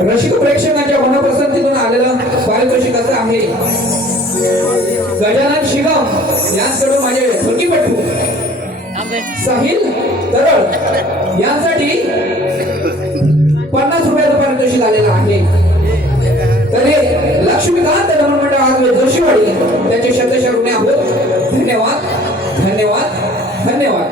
रसिक प्रेक्षकांच्या मनप्रसन्नतेतून आलेलं पारितोषिक असं आहे. गजानन शिगम यांच्याकडून माझे मुलगीपटू साहिल तरळ यांसाठी 50 रुपयाचं पारितोषिक आलेलं आहे. तरी लक्ष्मीकांत रमण मंडळ आगवे जोशीवाडी त्यांचे शब्दशः ऋणी आहोत. धन्यवाद धन्यवाद धन्यवाद.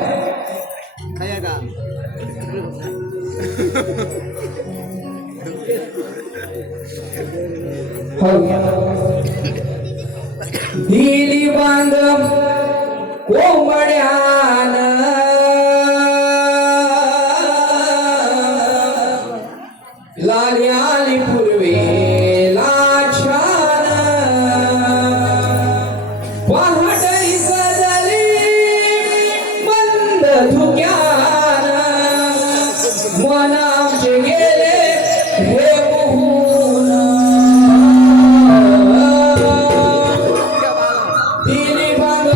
दिली बांध कोंबड्यान लाली आली पूर्वेला छान पहाटही सजली मंद धुक्यान मन आमचे गेले हे मोहून दिली बांध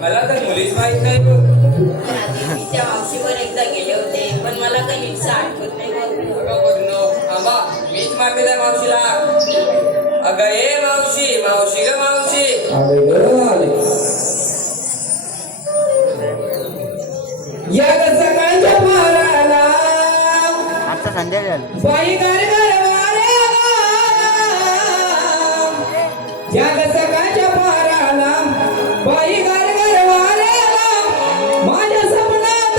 मला तर मुलीच माहित नाही बघ. तिच्या मावशीवर एकदा गेले होते पण मला काही नीटचं आठवत नाही बघ. अगं बघ आंबा मीच मारले त्या मावशीला. अगं ए मावशी मावशी ग मावशी. या ग सकाळच्या पाराला आता संध्या झाली. बाई गार वाऱ्याला. या ग सकाळच्या पाराला बाई गार वाऱ्याला माझ्या सपनात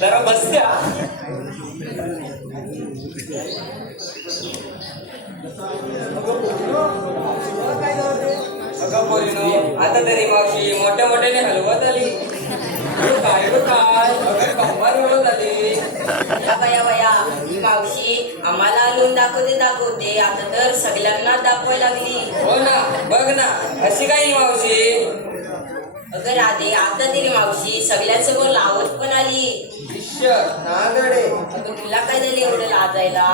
जरा बसत्या. आता तरी मावशी मोठ्या मोठ्याने हलवत आली. काय कंबार हलवत आली. या मावशी आम्हाला आणून दाखवते आता तर सगळ्यांना दाखवायला लागली. हो ना बघ ना अशी काही मावशी. अगं राधे आता तरी मावशी सगळ्यांसमोर लावत पण आली. नागडे अगं तुला काय झालं एवढं लाजायला?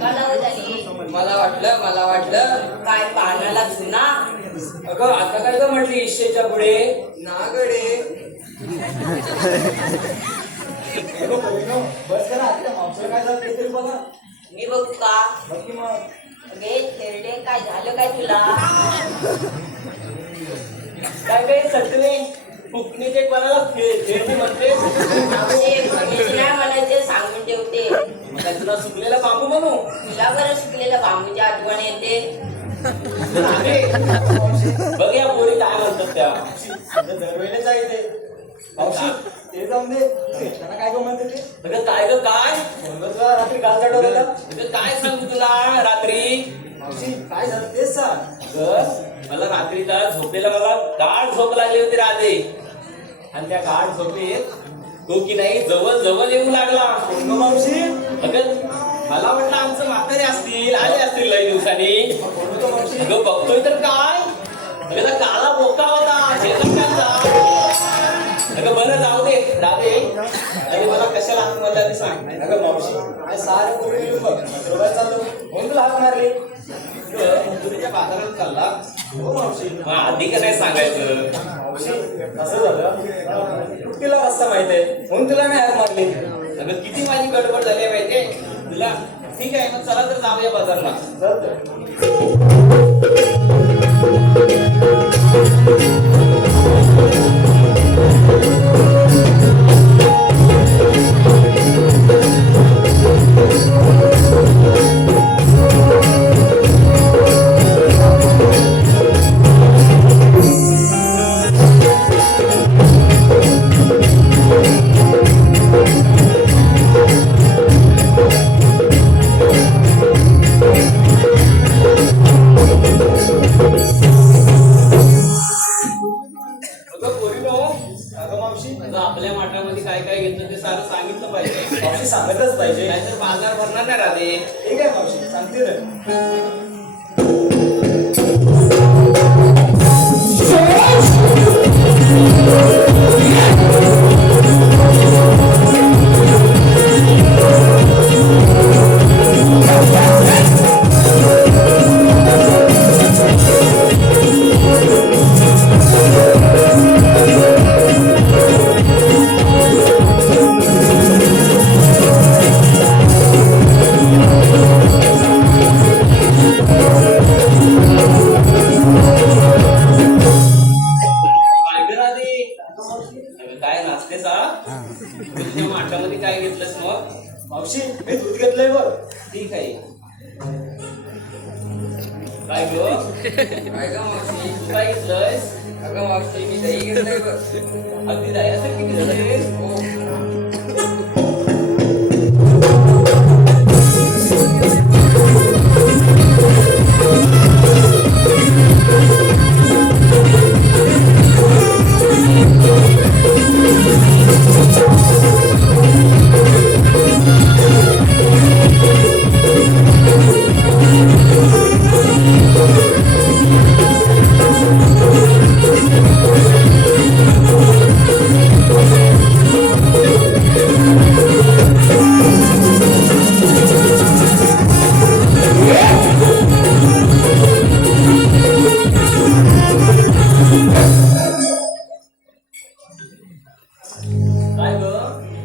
का लावत आली? मला वाटलं काय पानाला चुना? अगं आता काय ग म्हटली इशेच्या पुढे नागडे. बस करा आता मावशीला काय झालं ते तरी बघा. मी बघू का? बाकी मग अगे खेळले काय झालं काय तुला? काय सटणे फुकणीचे कोणाला खेळणे म्हणते. नाही म्हणायचे सांगून ठेवते. मग तुला सुकलेला बांबू म्हणू. तुला बरं शिकलेलं बांबूची आठवण येते. बघ या पोरी काय म्हणतात त्या दरवेळेच आहे ते. ते जाऊन दे त्यांना काय गं म्हणते ते. काय ग काय रात्री गाल काढत होता. काय सांगू तुला रात्री मावशी काय झालं तेच सांग. मला रात्री का झोपेला मला गाढ झोप लागली होती राधे. आणि त्या गाढ झोपेत तो की नाही जवळ येऊ लागला. मावशी अगं मला वाटलं आमचं म्हातारे असतील आले असतील लई दिवसांनी. अगं बघतोय तर काय अगं काला बोका होता अगं बरं जाऊ दे राधे. आणि मला कशाला हात मारला ते सांग. अगं मावशी काय सारे पोरी चाललो म्हणून तुला हात मारली. तुझ्या बाजारात चालला. हो मावशी मग आधी का नाही सांगायचं. मावशी कसं झालं तुला वाजता माहित आहे म्हणून तुला नाही हात मारली. अगं किती माझी गडबड झाली माहितीये तुला. ठीक आहे मग चला तर जाऊया बाजारला. चल आपल्या माठामध्ये काय काय घेतलं ते सारं सांगितलं पाहिजे. मावशी सांगतच पाहिजे, नाहीतर बाजार भरणार नाही राहते. ठीक आहे मावशी, सांगते ना. काय नाचतेस हा? तुझ्या माठामध्ये काय घेतलंस मग? मावशी मी दूध घेतलंय बघ. ठीक आहे. काय ग मावशी तू काय घेतलंयस? अगं मावशी मी दही घेतलंय बघ. अगदी दह्यासारखी घेतलंयस? हो.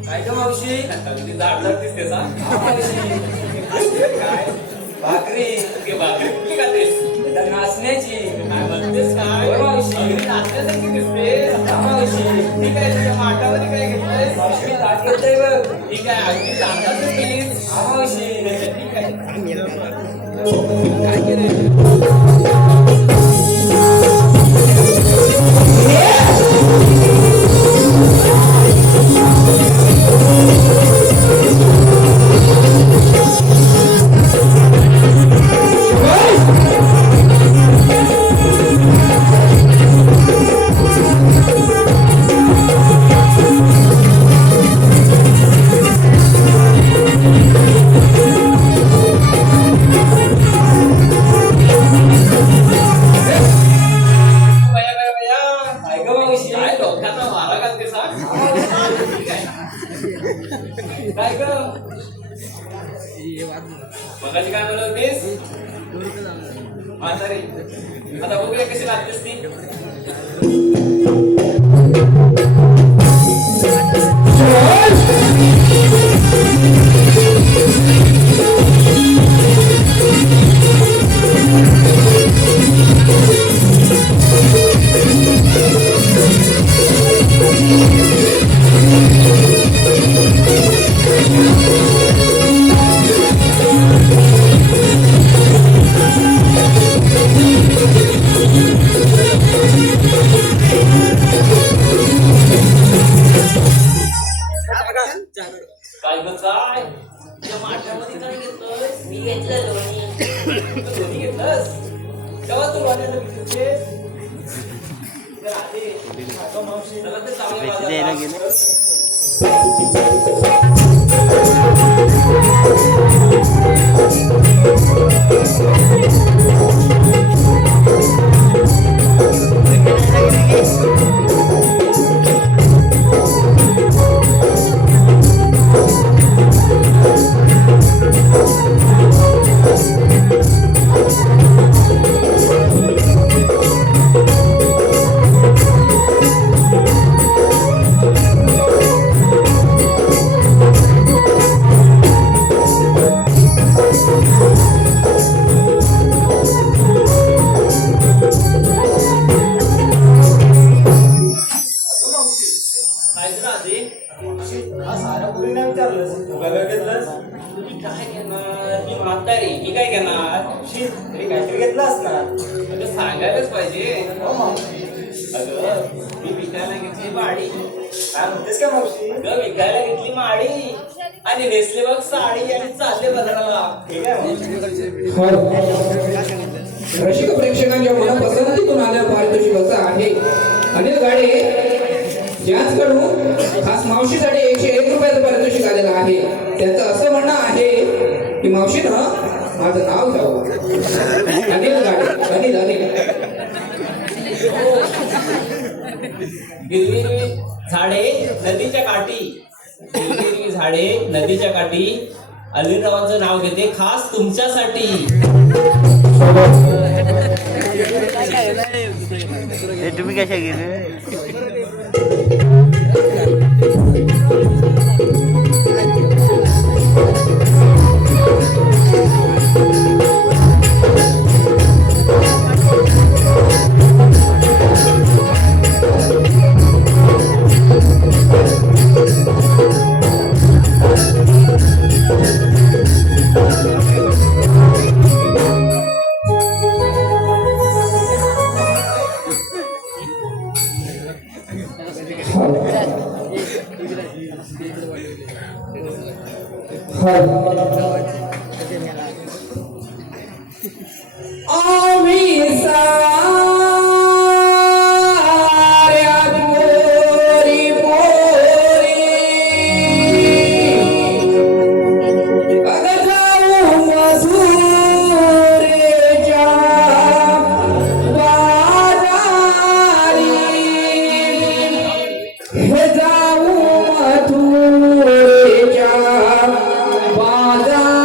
काय ग मावशी अगदी जाडजाड दिसतेस हा? काय भाकरी भाकरी कुठली खातेस? नाचण्याची. काय म्हणतेस काय मावशी? अगदी नाचण्यासारखी दिसते मावशी. ठीक आहे तुझ्या माठामध्ये काय घेतलंय? मावशी ताट घेतलंय बघ. ठीक आहे अगदी ताटाच केलीस मावशी. ठीक आहे काय केलं? काय ग मगाशी काय म्हणत होतीस? म्हातारी. आता बघूया कशी लागतेस ती. काय ग काय तुझ्या माठामध्ये काय घेतलंस? मी घेतलं लोणी. लोणी घेतलंस? तेव्हा तू वाटायला घेतलीस? मावशी त्याला ते चांगलं सारा पुरी नाही विचारलंस. तू काय घेतलंस? काय घेणार? ही म्हातारी ही काय घेणार? तरी काहीतरी घेतलं असणार. अगं सांगायलाच पाहिजे. हो मावशी. अगं मी विकायला घेतली माडी. काय म्हणतेस का मावशी? अगं विकायला घेतली माडी आणि नेसले बघ साडी आणि चालले बदलाला. ठीक आहे रसिक प्रेक्षकांच्या मनपसंतीतून आल्या पारितोषिकाचा आहे अनिल गाडे याचकडून खास मावशीसाठी 101 रुपयाचं पारितोषिक आलेलं आहे. त्यांचं असं म्हणणं आहे की मावशीनं माझं नाव घ्यावं. अनिल गाडे, अनिल. हिरवी झाडे नदीच्या काठी, हिरवी झाडे नदीच्या काठी. अनिलरावांचं नाव घेते खास तुमच्यासाठी. हे तुम्ही कशा गेले? हे जाऊ मथुरेच्या बाजारी.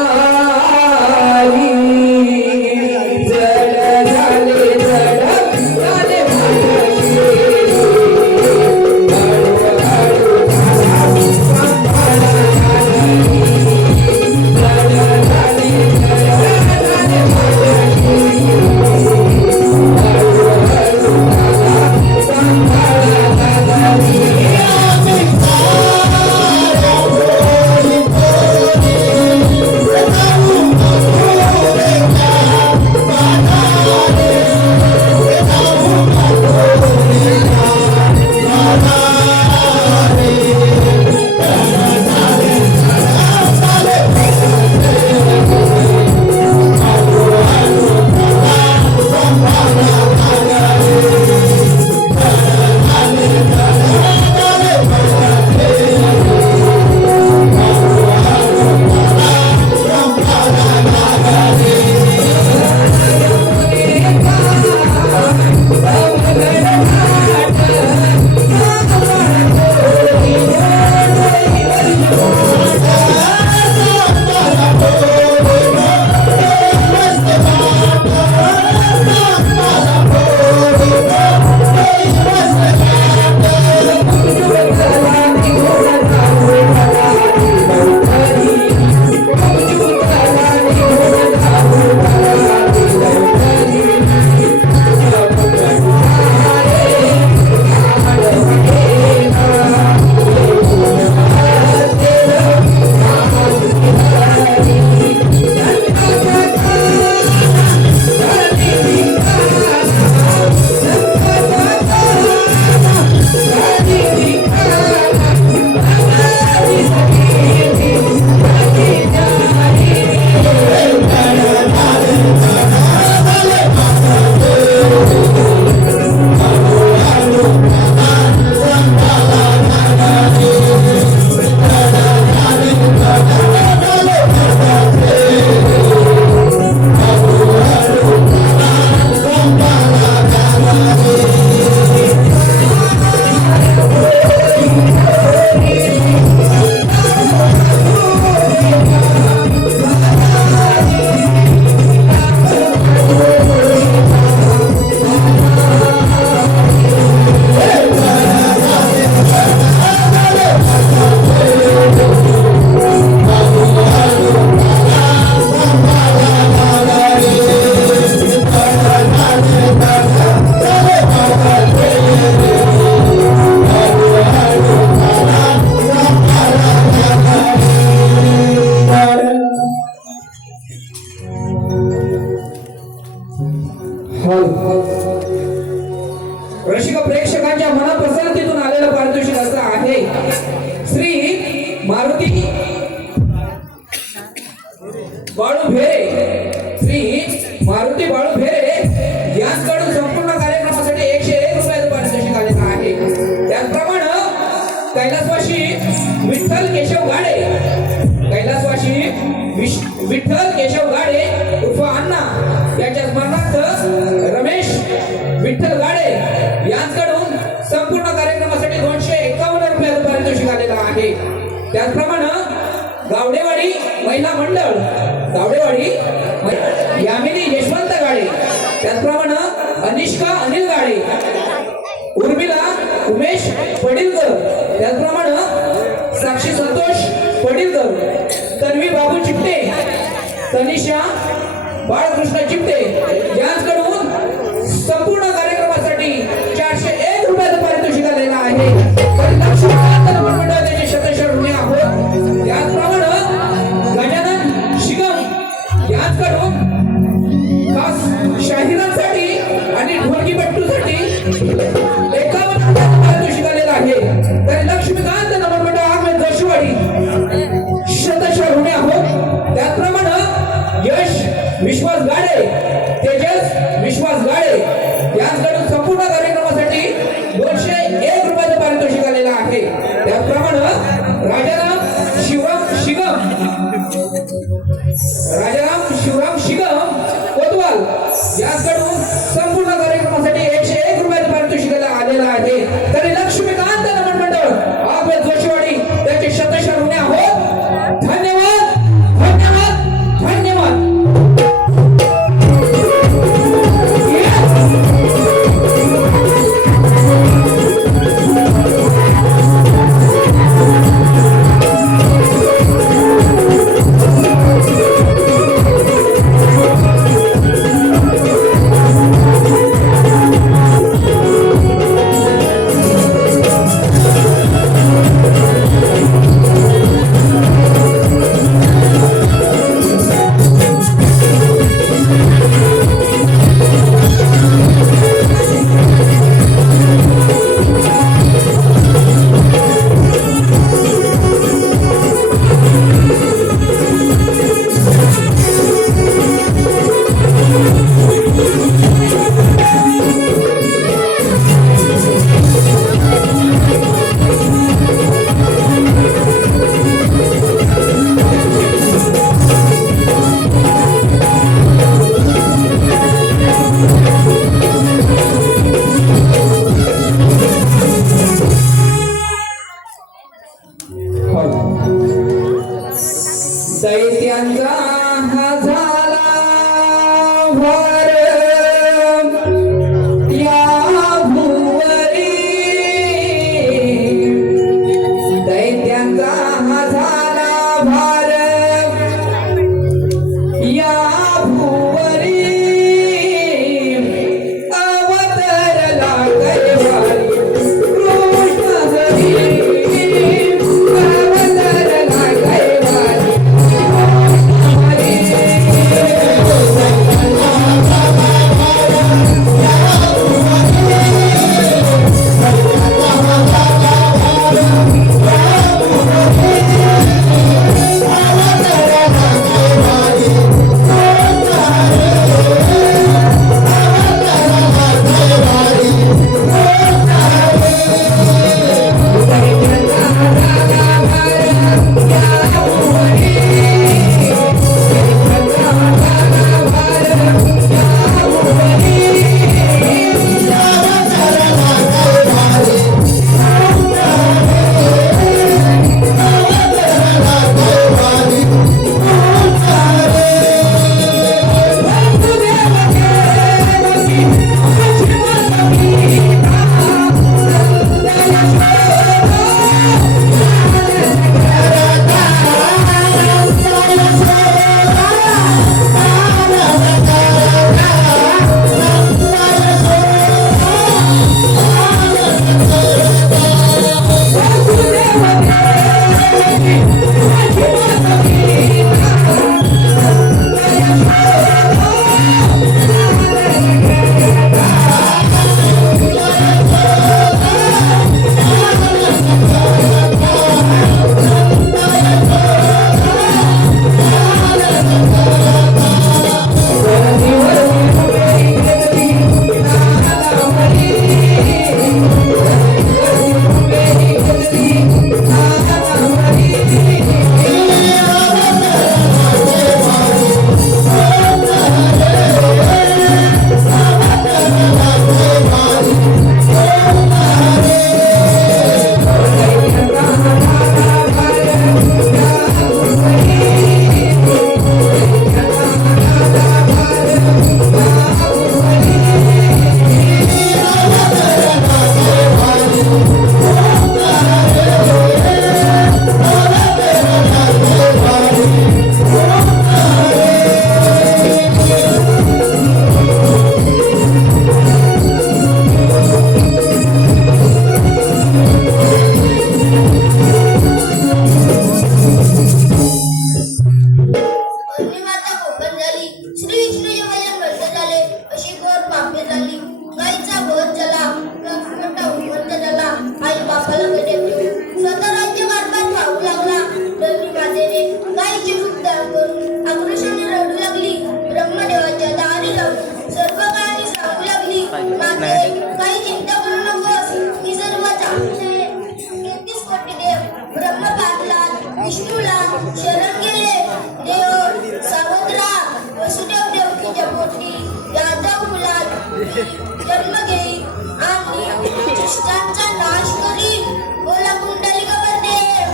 कैलासवासी विठ्ठल केशव गाडे, कैलासवासी विठ्ठल केशव गाडे उर्फ अण्णा यांच्या स्मरणार्थ रमेश विठ्ठल गाडे यांच्याकडून संपूर्ण कार्यक्रमासाठी 251 रुपयाचं पारितोषिक आलेलं आहे. त्याचप्रमाणे गावडेवाडी महिला मंडळ, गावडेवाडी यामिनी यशवंत गाडे, त्याचप्रमाणे अनिष्का अनिल गाडे, उर्मिला उमेश पडिलकर, त्याचप्रमाणे साक्षी संतोष पडिलकर, तन्वी बाबू चिपटे, तनिषा बाळकृष्ण चिपटे यांच्याकडून संपूर्ण कार्यक्रमासाठी 401 रुपयाचं पारितोषिक आलेलं आहे. तर लक्ष्मीकांत नमन मंडळाचे शतशः ऋणी आहोत. त्याचप्रमाणे गजानन शिगम यांच्याकडून खास शाहिरांसाठी आणि ढोलकी पट्टूसाठी 51 रुपयाचं पारितोषिक आलेलं आहे. तर लक्ष्मीकांत नमन मंडळ आगमे जोशीवाडी शतशः ऋणी आहोत. त्याचप्रमाणे यश विश्वास गाडे, तेजस विश्वास गाडे यांच्याकडून संपूर्ण कार्यक्रमासाठी 201 रुपयाचं पारितोषिक आलेलं आहे. त्याचप्रमाणे राजाराम शिवराम शिगम कोतवाल यांच्याकडून संपूर्ण कार्यक्रमासाठी 101 रुपयाचं पारितोषिक आलेलं आहे. तरी लक्ष्मीकांत नमन मंडळ आगवे जोशीवाडी त्याचे शतशः ऋणी आहोत. धन्यवाद, धन्यवाद, धन्यवाद.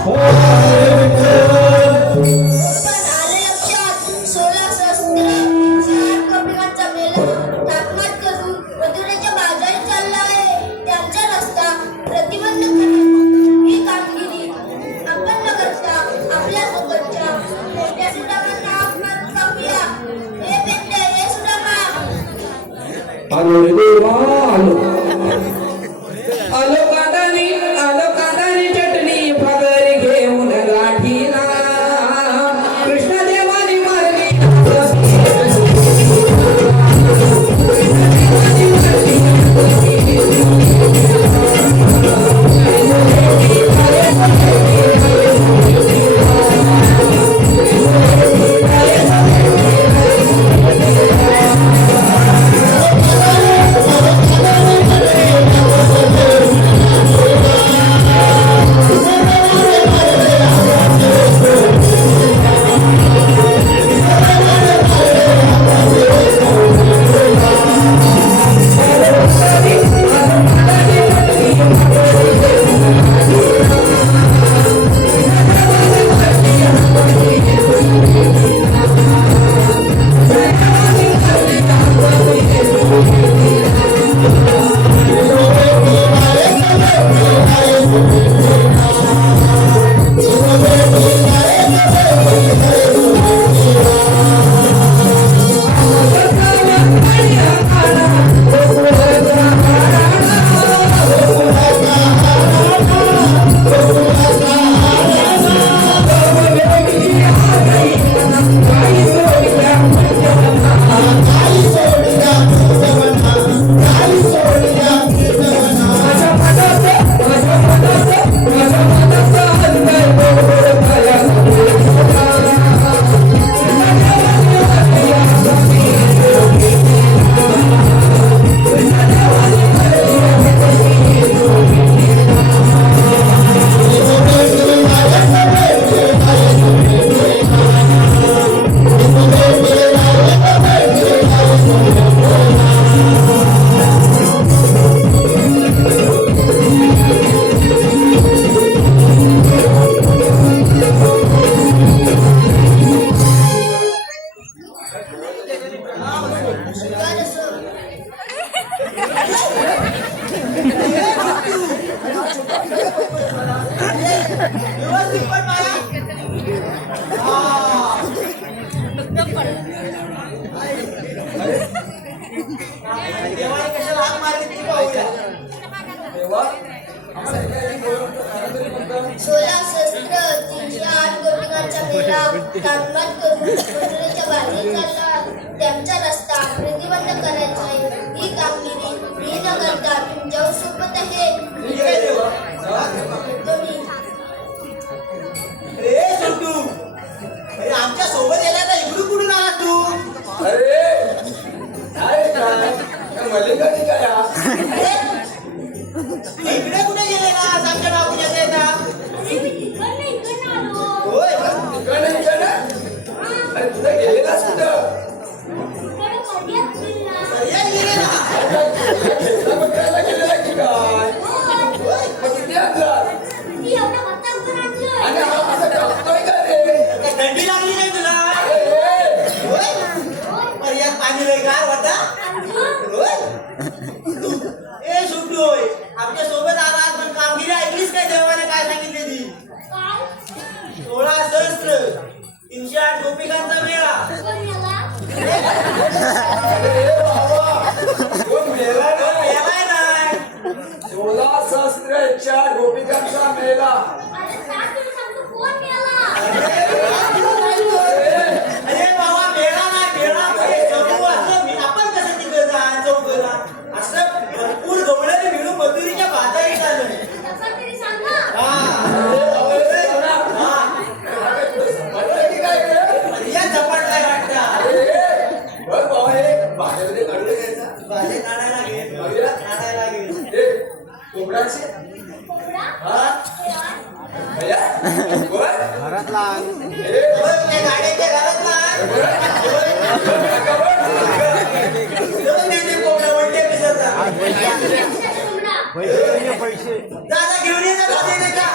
आले लक्षात 16 सहस्त्र 4 कपिकांचा मेला ताकमात करून मथुरेच्या बाजारी चालला आहे. त्यांचा रस्ता प्रतिबंध करणं ही कामगिरी आपण न करता आपल्या सोबतच्या मोठ्या सुदामांना आपण कापूया. हे पेटले हे सुदामा. आलो रे देवा आलो आलो कांदारी चटणी पगरी घेऊन गाठीला कृष्ण देवानी मारली देवाने कशाला हाक मारली ती पाहूया. देवा 16 सहस्त्र 308 गोपिकांचा मेला ताकमात करून मथुरेच्या बाजारी चालला. त्यांचा रस्ता प्रतिबंध करायचा आहे. ही कामगिरी मी न करता तुमच्या सोबत आहे. ठीक आहे देवा. तुम्ही अरे छोटू, अरे आमच्या सोबत यायला आता इकडून कुठून आला तू? अरे काय मल्लिकानी काय अरे, तू इकडे कुठे गेलेला? आमच्या बाबूच्या येतात. इकडनं आलो. होय. अरे तुझा गेलेलास कुठं इकडं पर्यात फिरला. पर्याय गेलेला. बघायला गेलेला की काय होय. मग किती आणला ती एवढं हातात आणलं. आणि हा असं टाकतोय का रे काय थंडी लागली नाही तुला? होय. पर्यात पाणी लय गार होता. होय. ए छोटू, आमच्या सोबत आला पण कामगिरी ऐकलीस काय? देवाने काय सांगितले ती? 16 सहस्त्र 308 गोपिकांचा मेळा. कोण मेला ना मेलाय नाही. 16 सहस्त्र 4 गोपिकांचा मेला अरे बाबा, मेळा नाही, मेळा म्हणजे चौक असं आपण कसं तिकडं जा चौकला असं भरपूर गवळ्याने मिळून मथुरीच्या बाजारी चाललं. या झपाटलाय वाटता. भाजी काढायला घे. त्या गाड्याच्या घरात नाही. दोन देते कोंबड्या, वंटे पिसरतात. पैसे दादा घेऊन ये ना, दादा येते का?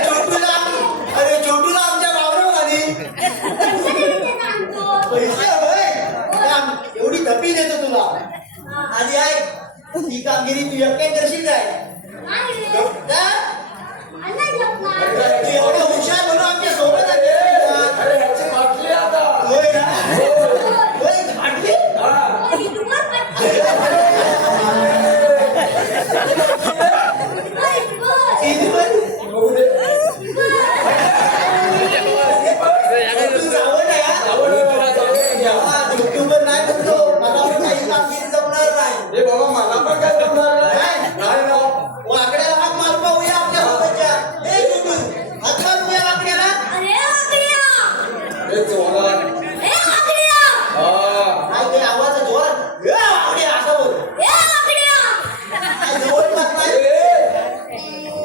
अरे छोटूला आमच्या वावरावर आली पैसे होय एवढी धपी देतो तुला आधी ऐक ही कामगिरी तू एकट्या करशील काय एवढं हुशार म्हणून आमच्या सोबत होय ना? होय, फाटली? किती पण? तू जावं नाही हा? हा, युट्यूबवर नाही म्हणतो. मला पण काही कामगिरी जमणार नाही. नाही? वाकड्याला हाक मारू पाहूया आपल्या सोबतच्या. ए, युट्यूब, हात मारूया वाकड्याला. काय ते आवाज जोरात? ए, वाकड्या, असं बोल. काय जवळ जात नाही?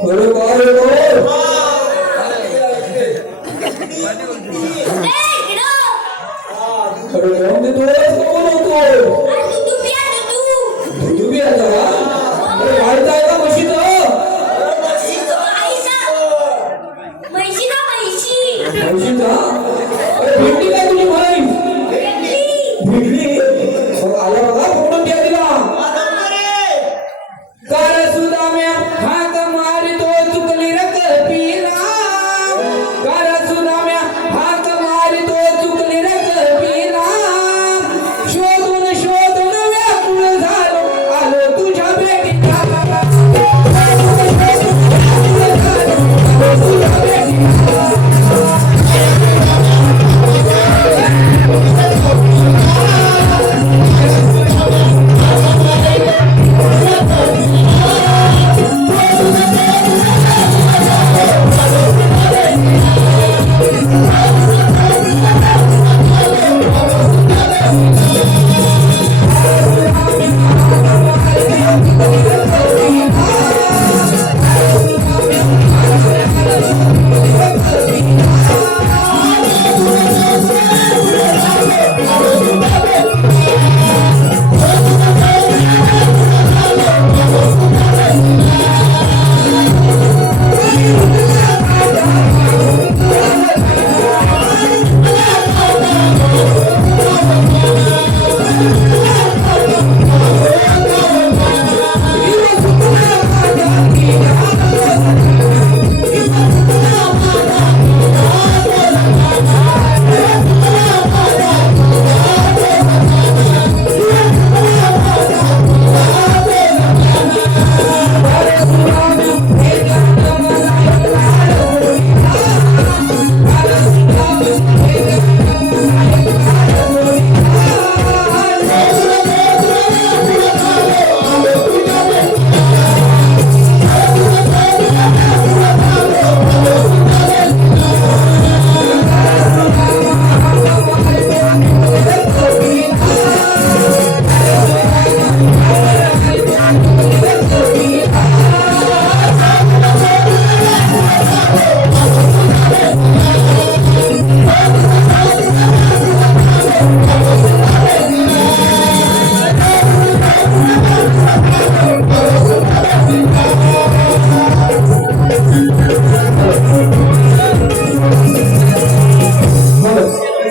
बरोबर हा. अरे जाऊन दे तोच कोण होतो दूध बी आता अरे वाढता आहे का म्हशीचं म्हशीचा अरे भेटली काय तुझी म्हैस भेटली आला बघा फोडून द्या तिला कार सुदाम्या हाक मारितो चुकली रे कल्पीला कार सुदाम्या हाक मारितो चुकली रे कल्पीला शोधून शोधून व्याकुळ झालो आलो तुझ्या भेटीला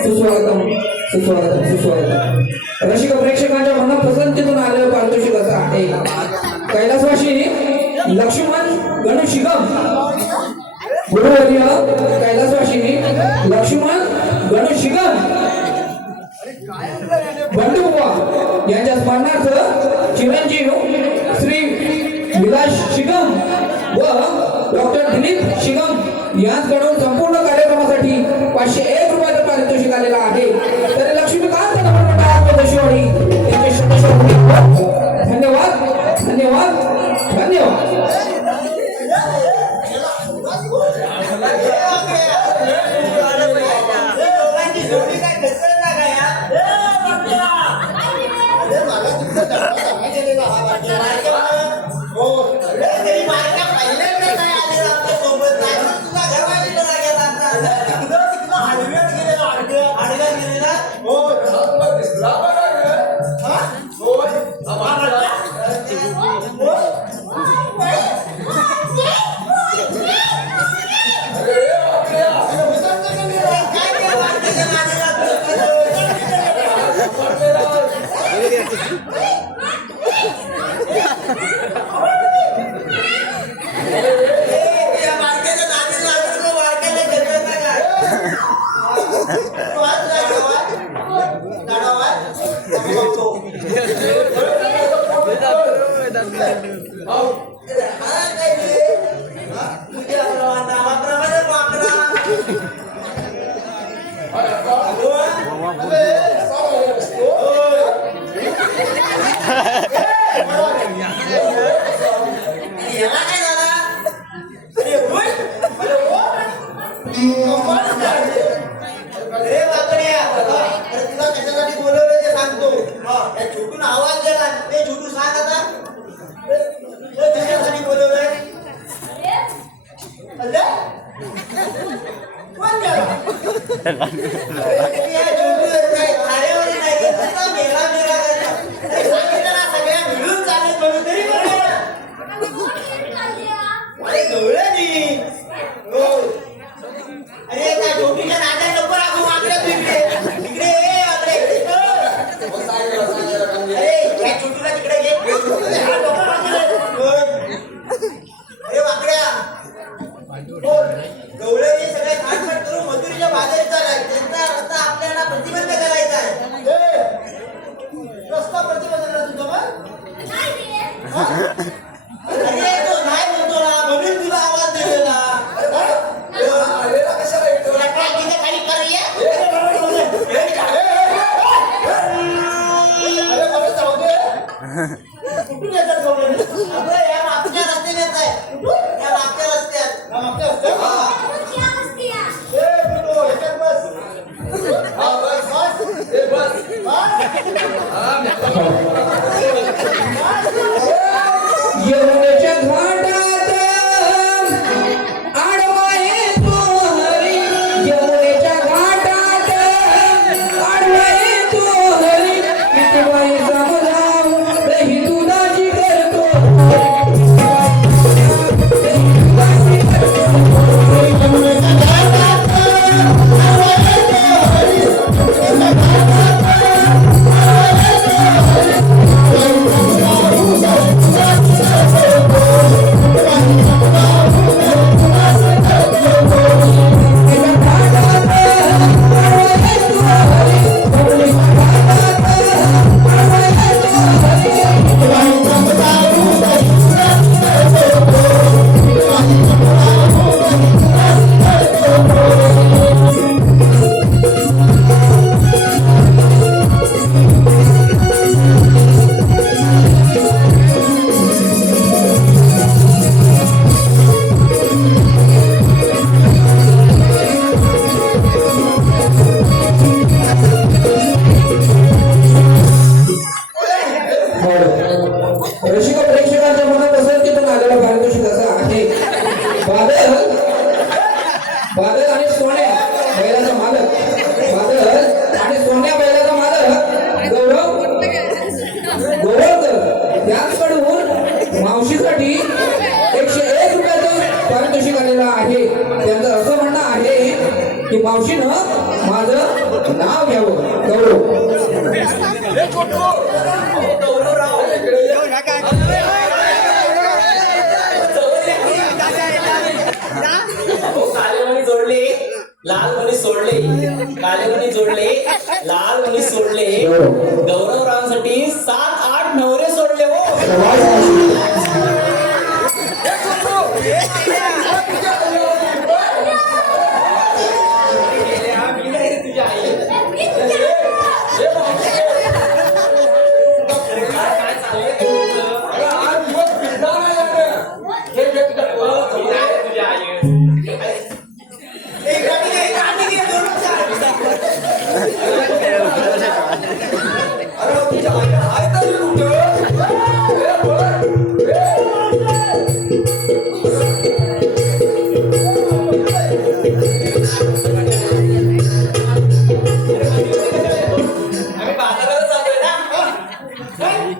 सुस्वागतम रसिक प्रेक्षकांच्या मनात पसंतीतून आलेलं पारितोषिक असं आहे कैलासवासी लक्ष्मण गणशिगम गुरुवर्य कैलासवासी लक्ष्मण गणशिगम बंडुबुवा यांच्या स्मरणार्थ चिरंजीव श्री विलास शिगम व डॉक्टर दिलीप शिगम यांच्याकडून संपूर्ण कार्यक्रमासाठी 501 रुपयाचं पारितोषिक आलेलं आहे तर लक्ष्मीकांत दशिवाडी यांचे शतशः धन्यवाद धन्यवाद धन्यवाद हो मावशीनं माझं नाव घ्यावं गौरव. गौरवराव कालेमणी जोडले लाल मणी सोडले, कालेमणी जोडले लाल मणी सोडले, गौरवरावांसाठी 7-8 नवरे सोडले हो. तुझ्या आई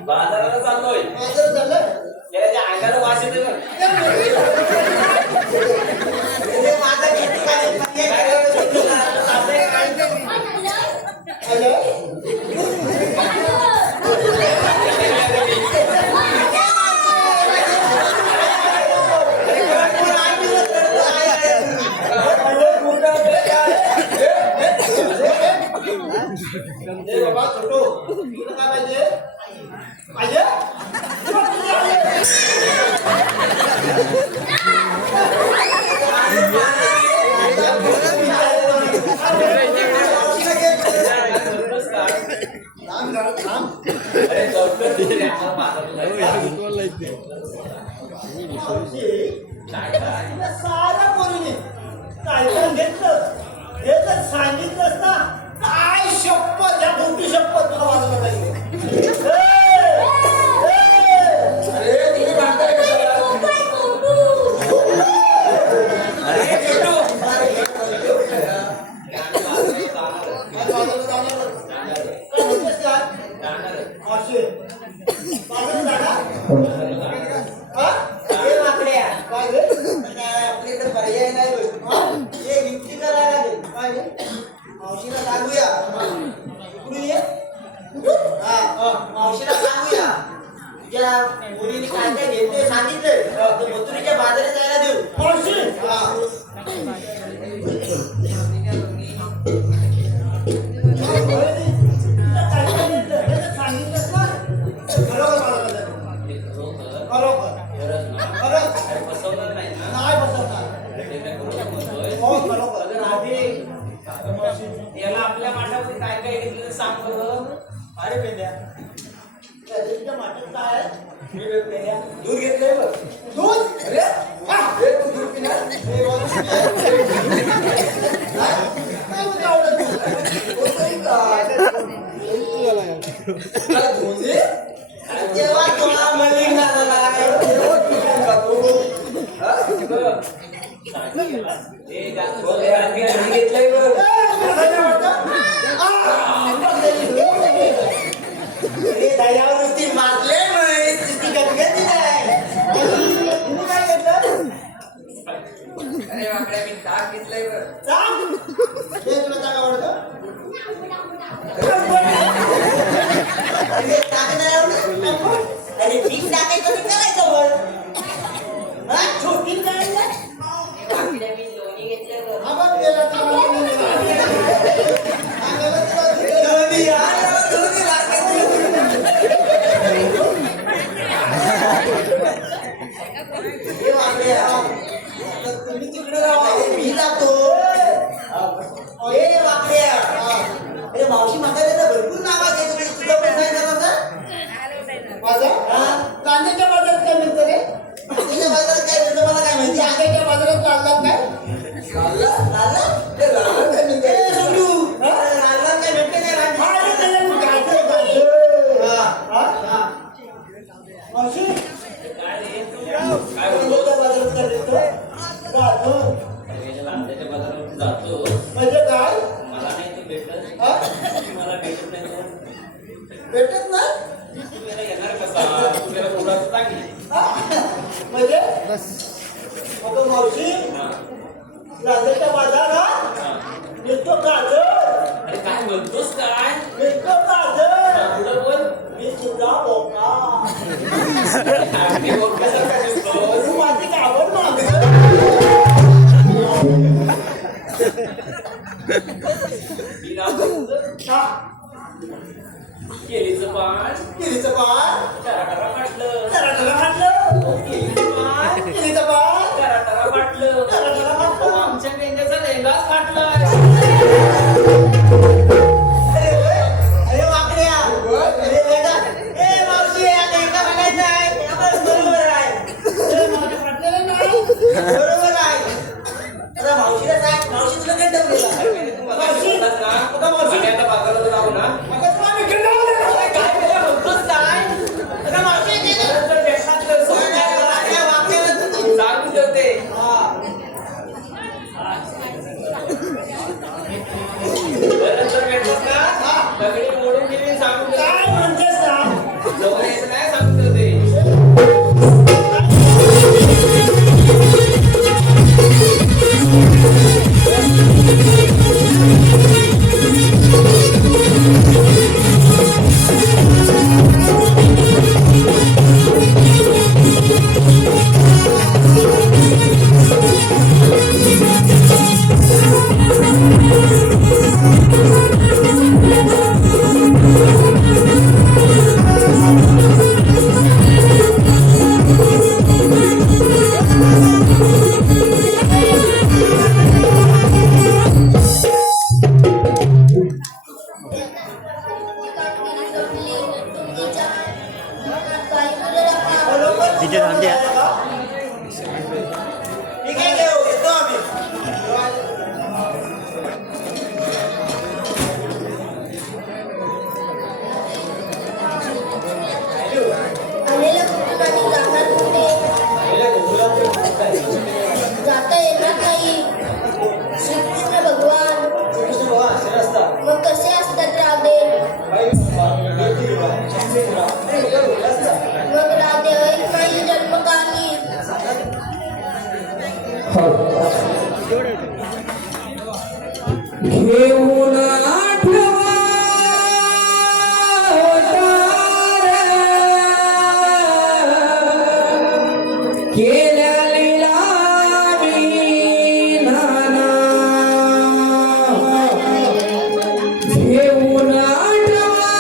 बाजाराला चाललोय. त्याच्या अंगाला वास येते ना. बाबा छोटू तुला काय पाहिजे पाहिजे साऱ्या पोरीने काय घेतलं हे तर सांगितलंस ना. काय शपथ या मोठी शपथ तुला वाजवलं पाहिजे. अरे तुम्ही भांडताय कशाला? पर्याय नाही गिफ्टी करायला मावशीला सांगूया. मावशीला सांगूया तुझ्या मुलीने काय काय घेतले सांगितलं मथुरीच्या बाजारात जायला देऊ. मावशी सांगितलंस ना बरोबर बसवणार नाही बसवणार बरोबर. याला आपल्या माठामध्ये काय काय घेतलं सांग बरं. अरे पेंड्या तुझ्या माठात काय पेंड्या दूध घेतलंय बघ. दूध अरे तू दूध पिणार तेव्हा तुला मलिक झाला घेतलंय बघ. दयावृत्ती मारले ती गटगटी नाही. काय घेतलं? अरे बापरे मी ताक घेतलंय बघ. ताक हे तुला ताक आवडतं? ताक नाही आवडत? अरे ठीक टाकायचं मी करायचं बघ. छोटी करायचं मी लोणी घेतलं बघ. तुम्ही तिकडे राहा मी जातो. अरे मावशी म्हाताऱ्याला भरपूर नाव आहे तुझं पण नाही माझा कांद्याच्या बाजारात काय मिळतं रे? कांद्याच्या बाजारात काय मिळतं मला काय माहिती. आग्याच्या बाजारात लाल काय म्हणजे काय मला नाही ते भेटत. मला भेटत नाही भेटत नाही येणार कसा थोडासा चांगली म्हणजे मावशी राजाच्या बाजारात नुसतं गाजर. अरे काय म्हणतोस काय? नुसतं गाजर. पुढं बोल. मी तुझा बोका. अरे बोक्यासारखा दिसतो. तू माझी कावड मागं. ही नाव तुझं? हा. केळीचं पान. केळीचं पान. टराटरा फाटलं. टराटरा फाटलं. केळीचं पान. केळीचं पान. टराटरा फाटलं. टराटरा फाटलं. आमच्या मेंढ्याचा लेंगाच फाटलाय. अरे वाकड्या. अरे लेंगा. ए मावशी हा लेंगा फाटायचा आहे. आपण बरोबर आहे. अरे माझ्या फाटलेलं नाही. बरोबर आहे. आता मावशीला सांग. मावशी तुला गंडवून गेला. मावशी. आता मावशी. आता बाजारात जाऊ ना. मग तुला मी गंडवून गेला. काय केलं म्हणतोस काय? आता मावशी गेलं. तर देशातलं सोन्या वाक्यावर सांगून ठेवते. बरं तर भेटलोस ना? दगडी मोडून गेली सांगून ठेवते. काय म्हणतेस ना? जवळ यायचं नाही सांगून ठेवते. तिथे थांबते ठीक आहे घेऊ येतो आम्ही. आलेल्या कुठून आणि जाणार कुठे जाता येणार नाही. श्रीकृष्ण भगवान मग कसे असतात राधे? मग राधे ऐक नाही जन्मकाली. घेऊन आठवा केल्या लीला मी नाना. घेऊन आठवा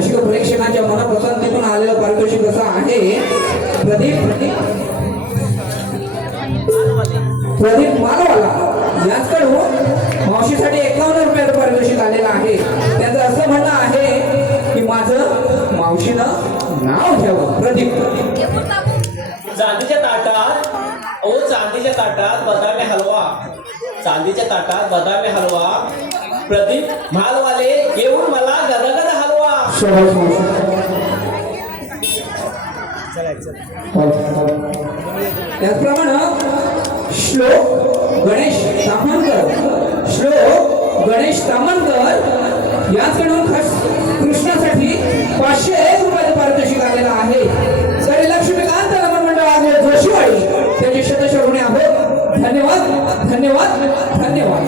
रसिक प्रेक्षकांच्या मनपसंतीतून आलेलं पारितोषिक असं आहे प्रदीप मालवाला यांच्याकडून मावशीसाठी 51 रुपयाचं पारितोषिक आलेलं आहे. त्यांचं असं म्हणणं आहे की माझं मावशीनं नाव घ्यावं. प्रदीप चांदीच्या ताटात चांदीच्या ताटात बदामी हलवा, चांदीच्या ताटात बदामी हलवा, प्रदीप मालवाले येऊन मला गदगद हलवा. त्याचप्रमाणे श्लोक गणेश तामणकर यांच्याकडून खास कृष्णासाठी 501 रुपयाचं पारितोषिक आलेलं आहे. तरी लक्ष्मीकांत नमन मंडळ आले जोशीवाडी त्याचे शतशः ऋणी आहोत. धन्यवाद धन्यवाद धन्यवाद.